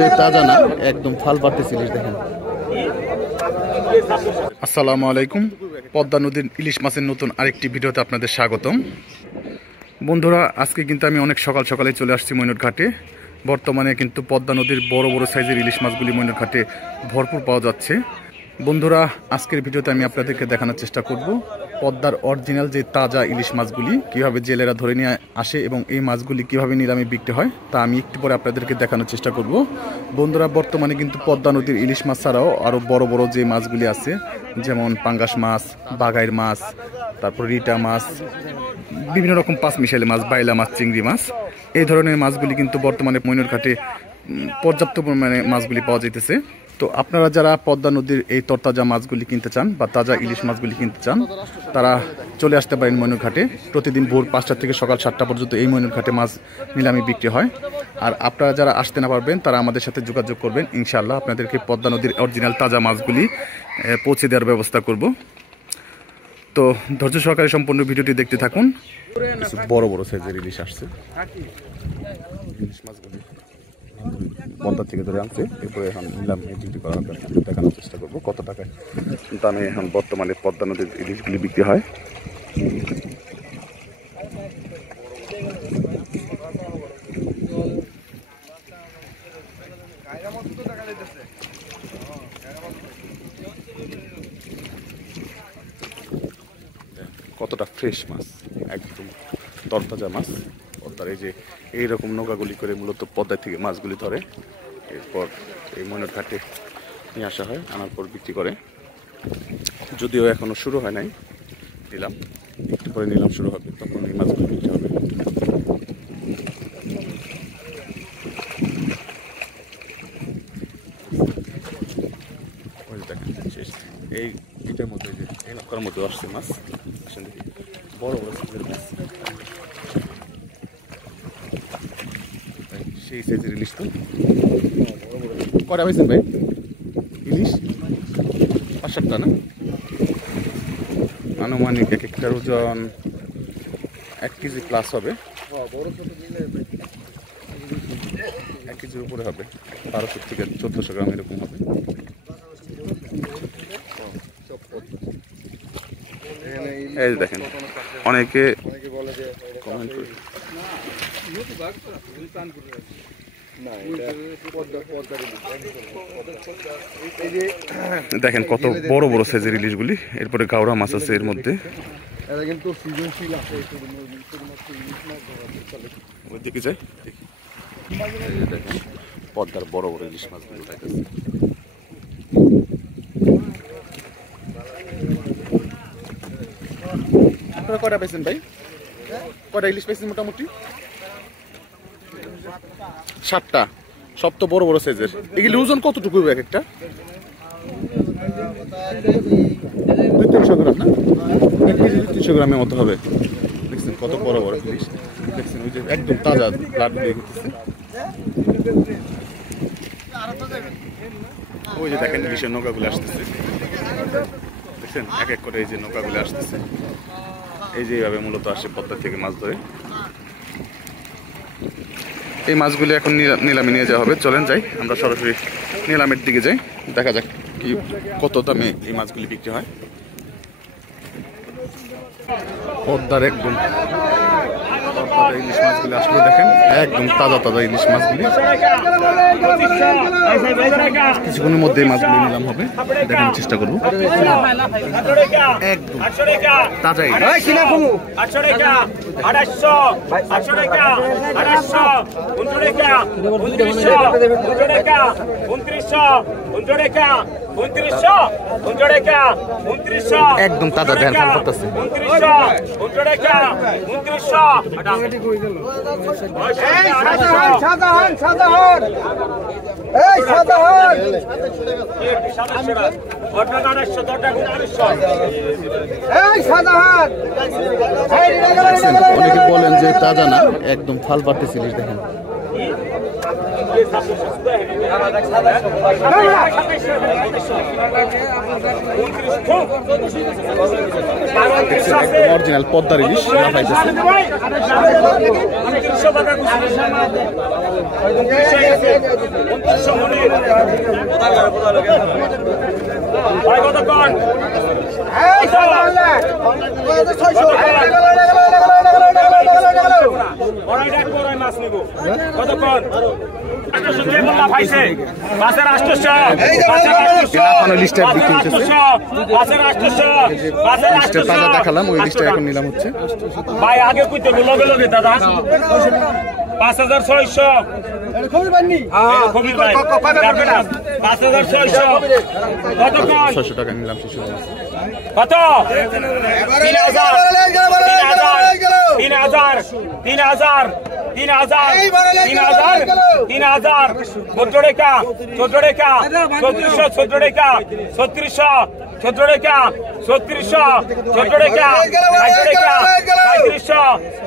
যে তাজা না, একদম ফাল পাড়তেছে ইলিশ। দেখেন। আসসালামু আলাইকুম। পদ্মা নদীর ইলিশ মাছের নতুন আরেকটি ভিডিওতে আপনাদের স্বাগতম। বন্ধুরা, আজকে কিন্তু আমি অনেক সকাল সকালে চলে আসছি ময়ূর ঘাটে। বর্তমানে কিন্তু পদ্মা নদীর বড় বড় সাইজের ইলিশ মাছগুলি ময়ূর ঘাটে ভরপুর পাওয়া যাচ্ছে। বন্ধুরা, আজকের ভিডিওতে আমি আপনাদেরকে দেখানোর চেষ্টা করব পদ্মার অরিজিনাল যে তাজা ইলিশ মাছগুলি কীভাবে জেলেরা ধরে নিয়ে আসে এবং এই মাছগুলি কীভাবে নিলামে বিক্রি হয় তা আমি একটু পরে আপনাদেরকে দেখানোর চেষ্টা করব। বন্ধুরা, বর্তমানে কিন্তু পদ্মা নদীর ইলিশ মাছ ছাড়াও আরও বড় বড় যে মাছগুলি আছে, যেমন পাঙ্গাস মাছ, বাঘাইর মাছ, তারপর রিটা মাছ, বিভিন্ন রকম পাঁচ মিশালি মাছ, বাইলা মাছ, চিংড়ি মাছ, এই ধরনের মাছগুলি কিন্তু বর্তমানে ময়ূর ঘাটে পর্যাপ্ত পরিমাণে মাছগুলি পাওয়া যাইতেছে। তো আপনারা যারা পদ্মা নদীর এই তরতাজা মাছগুলি কিনতে চান বা তাজা ইলিশ মাছগুলি কিনতে চান, তারা চলে আসতে পারেন ময়ূর ঘাটে। প্রতিদিন ভোর 5টা থেকে সকাল 7টা পর্যন্ত এই ময়ূর ঘাটে মাছ নিলামে বিক্রি হয়। আর আপনারা যারা আসতে না পারবেন তারা আমাদের সাথে যোগাযোগ করবেন, ইনশাআল্লাহ আপনাদেরকে পদ্মা নদীর অরিজিনাল তাজা মাছগুলি পৌঁছে দেওয়ার ব্যবস্থা করব। তো ধৈর্য সহকারে সম্পূর্ণ ভিডিওটি দেখতে থাকুন। কিছু বড় বড় সাইজের ইলিশ আসছে, ইলিশ মাছগুলি পদ্মা থেকে ধরে আনছে, এরপরে এখন নিলামে বিক্রি করা হবে। দেখানোর চেষ্টা করবো কত টাকায় দামে এখন বর্তমানে পদ্মা নদীর ইলিশগুলি বিক্রি হয়। কতটা ফ্রেশ মাছ, একদম তরতাজা মাছ। পদ্মার এই যে এইরকম নৌকাগুলি করে মূলত পদ্মা থেকে মাছগুলি ধরে, এরপর এই ময়ূর ঘাটে নিয়ে আসা হয়, আনার পর বিক্রি করে। যদিও এখনো শুরু হয় নাই নিলাম, একটু পরে নিলাম শুরু হবে, তখন এই মাছগুলি বিক্রি হবে। এই এটার মধ্যে যে এই নৌকার মধ্যে আসছে মাছ, আসেন দেখি, বড় বড় সাইজের মাছ, সেই সাইজের ইলিশ। তো কটা পাইছেন ভাই ইলিশ? 5-7টা না? আনুমানিক এক একটার ওজন 1 কেজি প্লাস হবে, 1 কেজির উপরে হবে, 1200 থেকে 1400 গ্রাম এরকম হবে। এই দেখেন, অনেকে কমেন্ট করে দেখেন কত বড় বড় সাইজের ইলিশগুলি। এরপরে গাওড়া মাছ আছে এর মধ্যে। দেখি যাই, দেখেন পদ্মার বড় বড় ইলিশ মাছগুলো উঠাইতেছে। আপনারা কটা পাইছেন ভাই? কটা ইলিশ পাইছেন মোটামুটি? 7টা। সব তো বড় বড় সাইজের। এগুলি ওজন কতটুকু হবে এক একটা? 200-300 গ্রাম না? 1 কেজি 200 গ্রামের মতো হবে। দেখছেন কত বড় বড় ইলিশ। দেখছেন ওই যে একদম তাজা ব্লাড দিয়ে গেছে। ওই যে দেখেন ইলিশের নৌকাগুলো আসতেছে, দেখছেন এক এক করে এই যে নৌকাগুলো আসতেছে। এই যে এইভাবে মূলত আসে পদ্মা থেকে মাছ ধরে। এই মাছগুলি এখন নিলামে নিয়ে যাওয়া হবে। চলেন যাই, আমরা সরাসরি নিলামের দিকে যাই, দেখা যাক কি কত দামে এই মাছগুলি বিক্রি হয়। পদ্মার একদম ইলিশ মাছগুলি আসলে দেখেন একদম তাজা তাজা ইলিশ মাছগুলি। কিছুক্ষণের মধ্যে মাছগুলি নিলাম হবে, দেখানোর চেষ্টা করবো। একদম তাজা ইলিশ। একদম তাজা ধ্যান করতেছে। অনেকে বলেন যে তাজা না, একদম ফাল পাড়তেছে ইলিশ। দেখেন অরিজিনাল পদ্মার ইলিশ লাফাইতেছে। দেখালাম ওই লিস্টটা এখন নিলাম হচ্ছে ভাই আগে কইতে লগে লগে দাদা 5600 600 টাকা নিলাম শিশু কত 3000 14 টাকা 14 টাকা 1400 টাকা 3600 14 টাকা 3600 14 টাকা 60 টাকা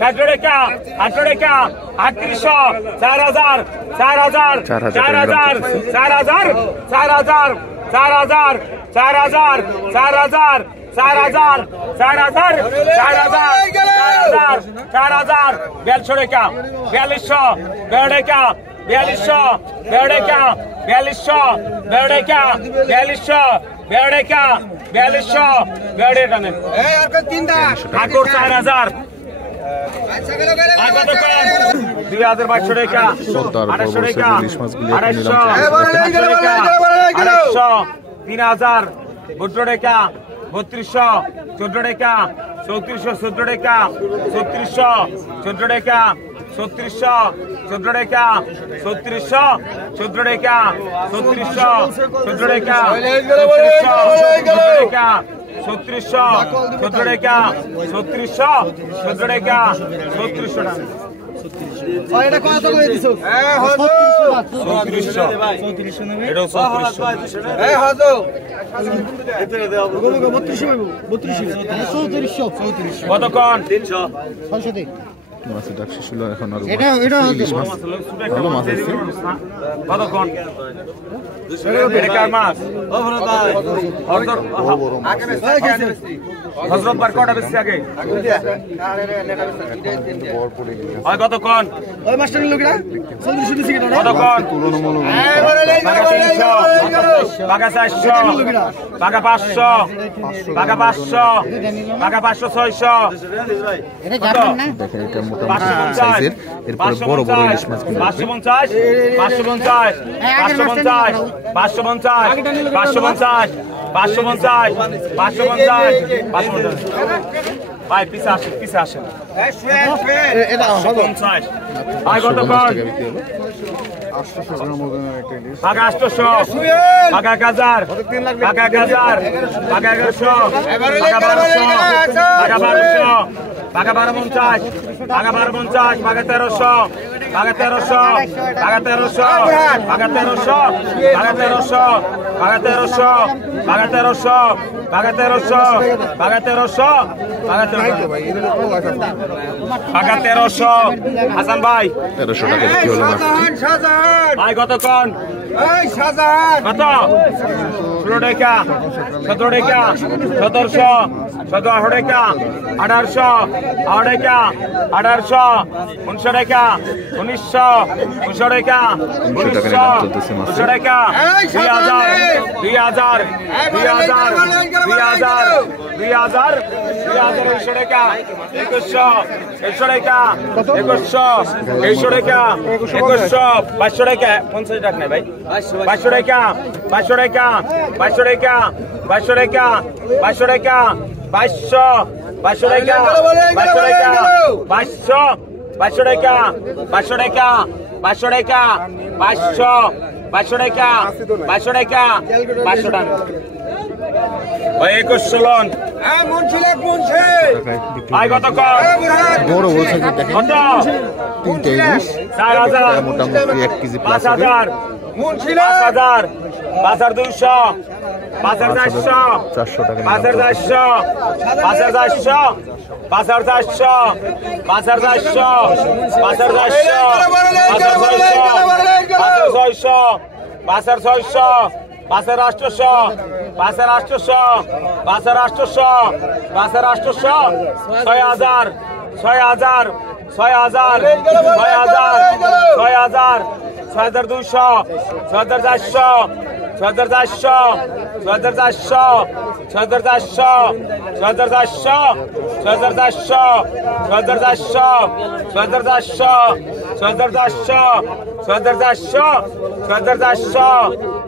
60 টাকা 3800 4000 4000 4000 4000 4000 4000 4000 4000 4000 4000 4000 4200 টাকা 4200 টাকা 4200 টাকা 4200 টাকা 4200 টাকা 4200 টাকা নেন এই আর কত তিনটা ঠাকুর 4000 2200 টাকা 2800 টাকা 2800 3000 14 টাকা 3200 14 টাকা 3400 14 টাকা 3600 14 টাকা 3600 14 টাকা 3600 14 টাকা 3600 14 টাকা 3600 14 টাকা 3600 14 টাকা 3600 টাকা এটা কত করে দিছো হযো 3600 এটা 3600 এই হযো এতে দাও 3200 কত কোন 300 600 দে মাছের ডাক শেষ হলো এখন আর এটা ভালো মাছ আছে কত কোন এটা কার মাছ ও ভরত ভাই আগে বেশি হযরত বার কটা বেশি আগে ওই কত কোন ওই মাস্টার লোকরা 3400 দিছি কত কোন তুলনামূলক বাগা 400 বাগা 500 বাগা 500 বাগা 500 600 এটা জানেন না দেখেন এটা মোটামুটি সাইজের এরপর বড় বড় ইলিশ মাছ কিন্তু 550 550 550 550 550 550 ভাই পিছে আসেন এটা 550 ভাই কত কোন 800 গ্রাম ওজনের একটা ইলিশ বাগা 800 বাগা 1000 বাগা 1000 বাগা 1100 বাগা 1200 বাগা 1250 বাগা 1250 বাগা 1300 বাগা 1300 বাগা 1300 বাগা 1300 বাগা 1300 বাগা 1300 বাগা 1300 বাগা 1300 বাগা 1300 বাগা 1300 হাসান ভাই 1300 টাকা বিক্রি হলো মাছ ভাই কত কোন এই সাজান কত 16 টাকা 17 টাকা 1700 17 টাকা 1800 টাকা 1800 1900 টাকা 1900 টাকা 1900 টাকা 2000 টাকা 2100 টাকা 2100 টাকা 2200 টাকা 50 টাকা নাই ভাই 2200 টাকা 2200 টাকা 2200 টাকা 2200 টাকা 2200 টাকা 2200 টাকা 2200 টাকা 2200 টাকা 2200 টাকা 500 টাকা 500 টাকা 500 টাকা ভাই 2100 লন ভাই কত কম বড় বলছে দেখেন কত 3টা ইলিশ 4000 মোটামুটি 1 কেজি প্লাস 5000 5000 5200 5400 400 টাকা 5400 5400 5400 5400 5600 6,200 6400 6400 6400 6400 6400 6400 6400 6400 6400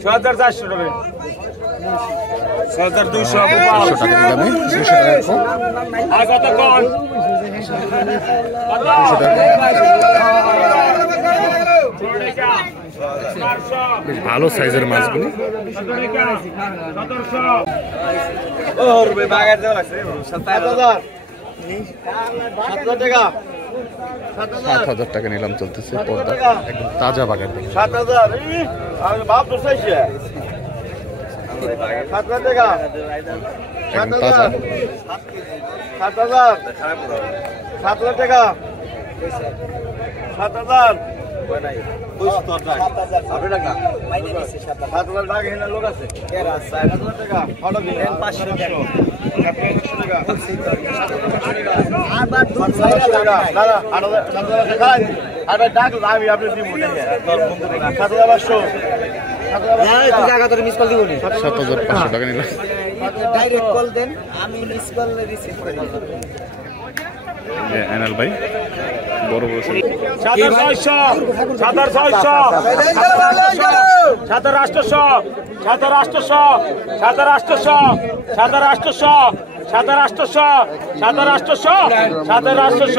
6400 6200 200 টাকা নিলামে 200 টাকা কম আর কত কোন 200 টাকা বেশ ভালো সাইজের মাছগুলি 7,000 টাকা নিলাম চলতেছে পদ্মা একদম তাজা বাগান থেকে 7,000 আমি বাপ তো চাইছে 7,000 টাকা একদম তাজা 7,000 7,000 টাকা 7,000 লোক আছে 7,000 টাকা ফটো দিলেন 500 টাকা আমি আপনি দিব 7,500 টাকা নিলাম ডাইরেক্ট কল দেন আমি মিস কল রিসিভ করে দেব এনাল ভাই বড় বড় 7600 7600 7800 7800 7800 7800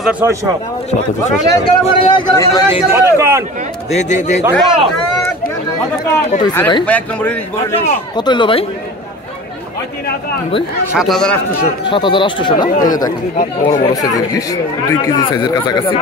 7800 কত হয়েছে ভাই কত হইলো ভাই 7,800 না এই যে দেখেন বড় বড় সাইজের ইলিশ 2 কেজি সাইজের কাছাকাছি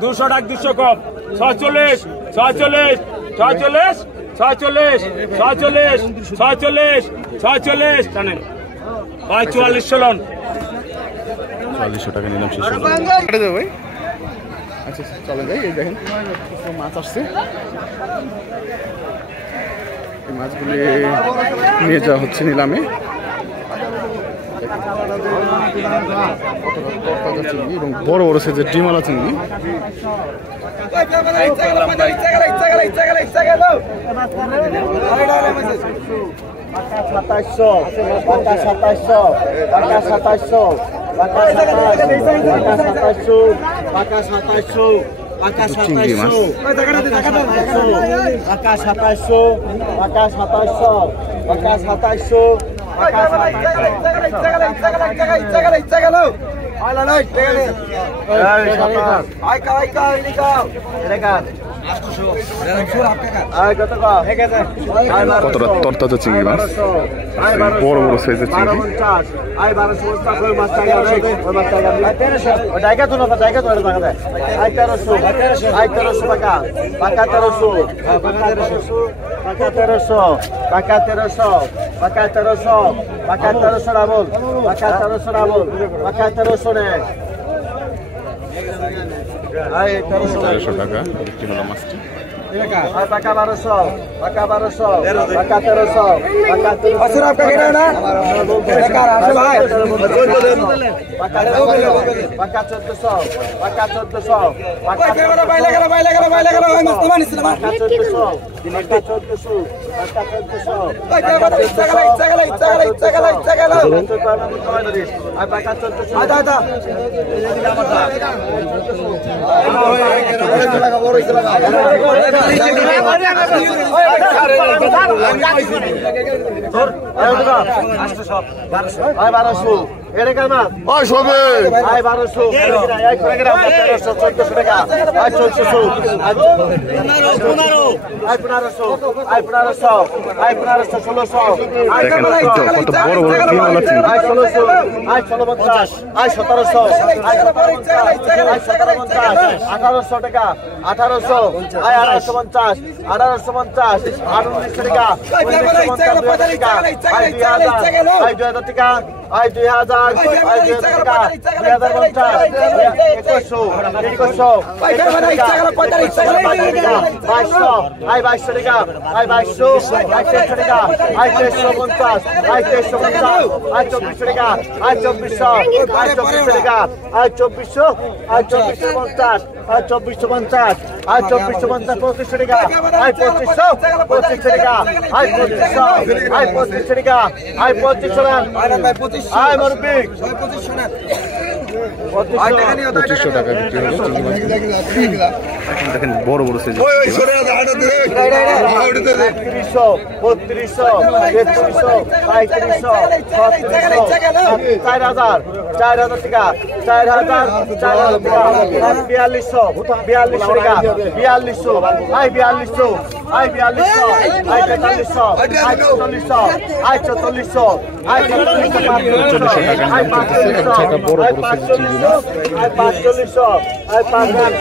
দুশো টাকা 200 কম 46 46 46 46 46 46 46 জানেন ভাই 44 লন 4400 টাকা নিলাম শেষ হলো ভাই আচ্ছা চলে যাই এই দেখেন মাছ আসছে এই মাছগুলি নিয়ে যাওয়া হচ্ছে নিলামে এবং বড় বড় সাইজের ডিমালা চিংড়ি চিংড়ি মাছ কতটা তরতাজা চিংড়ি মাছ বড় বড় সাইজের চিংড়ি টাকা বিক্রি হলো মাছটি টাকা 1200 টাকা 1200 টাকা 1300 টাকা 1300 টাকা কেনা না টাকা আছে ভাই 1400 টাকা 1400 টাকা বাইলে গেল ওই মাছ নিবা নিছিল না 1400 দিনটা 1400 টাকা 1400 টাকা ইচ্ছা গেল আর টাকা 1400 আদা আদা টাকা বড় হইছে লাগা ধর 1200 এটা কামা ওই সবে আই 1200 আই করে গেলাম 1300 1400 টাকা I 1400 I 1500 I 1500 I 1500 I 1500 1600 I দেখেন কত বড় বড় ডিম আছে। আই 1600 আই 1650 আই 1700 আই 1750 1800 টাকা 1800 আই 1850 1850 1800 টাকা 1950 টাকা আই 2000 টাকা আই 2000 আই 2000 টাকা 2050 2100 আই 2200 টাকা আই 2200 আই 2300 টাকা আই 2350 আই 2350 আই 2400 টাকা আই 2400 আই 2400 টাকা আই 2400 আই 2450 আই 2450 আই 2450 2500 টাকা আই 2500 2500 টাকা আই 2500 আই 2500 টাকা আই 2500 আই মুরব্বি 2500 টাকা বিক্রি হলো চিংড়ি মাছ। এখন দেখেন বড় বড় সাইজ। 3200 3300 3300 3500 4000 টাকা 4000 টাকা 4200 টাকা 4200 আই 4200 আই 4200 আই 4300 আই 4400 আই 4400 আই 4400 আই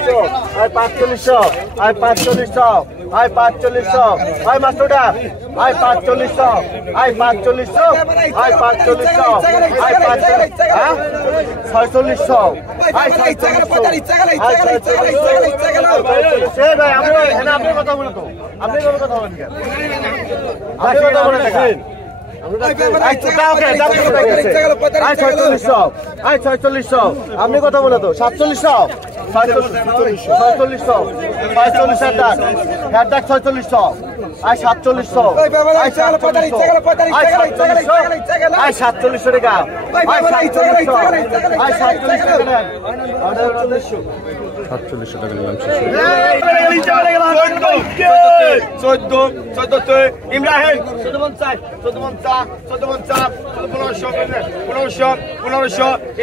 4500 আই 4500 আই 4500 আই 4500 আই 4500 আই 4500 আই মাস্টারডা আই 4500 আই 4500 আই 4500 আই 4500 হ্যাঁ 4600 আই 4600 সে ভাই আপনি কথা বলেন তো আপনি কথা বলেন কেন আপনি কথা বলেন কেন আপনি কথা বলে তো 4700 4600 আই 4700 আই 4700 আই 4700 টাকা আই 4700 টাকা 4700 টাকা নিলাম শেষ। 14 ইমরাহিম 1500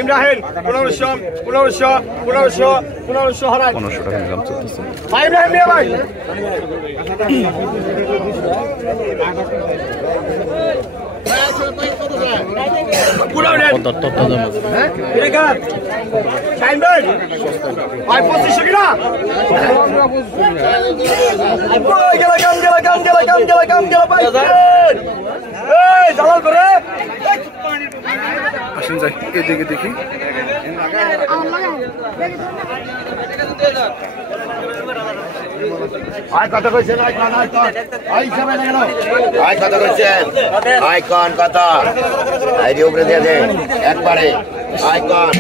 ইমরাহিম 1500 হারাই 1500 টাকা নিলাম চলতেছে। ভাই ইমরাহিম নিয়ে ভাই পদ্মার তত্ত্বাবধান মাছ। শাইন ভাই ভাই 2500 কিনা গেল ভাই এই জালাল করে আসেন যাই এদিকে দেখি। কথা কইছেন আইকন কত আইডি উপরে দিয়ে দে একবারে আইকন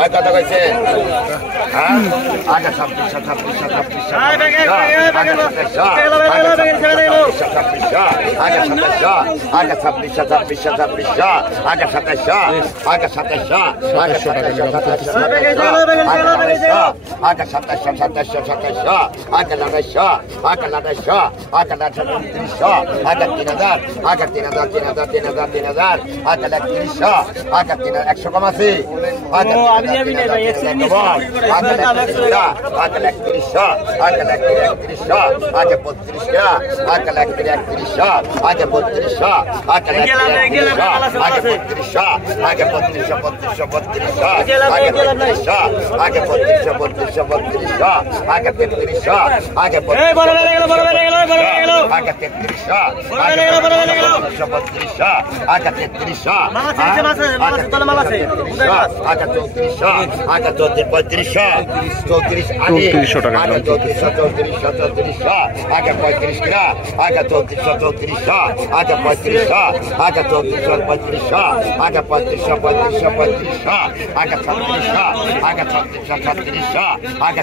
আই কথা কইছে হ্যাঁ আগে 2600 100 কম আছে আগে 3400 টাকা আগে 3400 আগে 35 কিনা আগে 3400 আগে 3500 আগে 3400 আগে 3500 আগে 3600 আগে 3600 আগে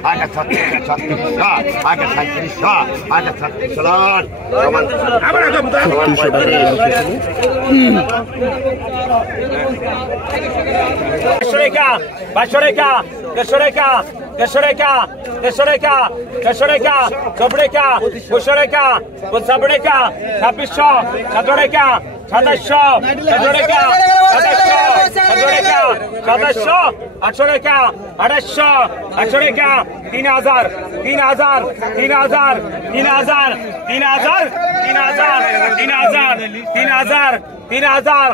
3700 আগে 3600 আগে 3700 আগে 3600 সমান আবার 3400 টাকা নিলাম শেষ। Bashoreka, Kashoreka, Kashoreka, Kashoreka, Kashoreka, Sobreka, Bushoreka, Busabreka, Kapisho, Sadoreka, 2700 টাকা 800 টাকা 800 টাকা 3000 3000 3000 3000 3000 3000 3000 3000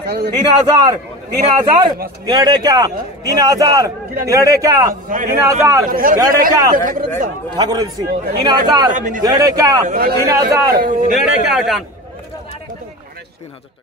3000 3000 3000 টাকা 3000 টাকা 3000 টাকা ঠাকুর দিছি 3000 টাকা 3000 টাকা টান 3000 টাকা।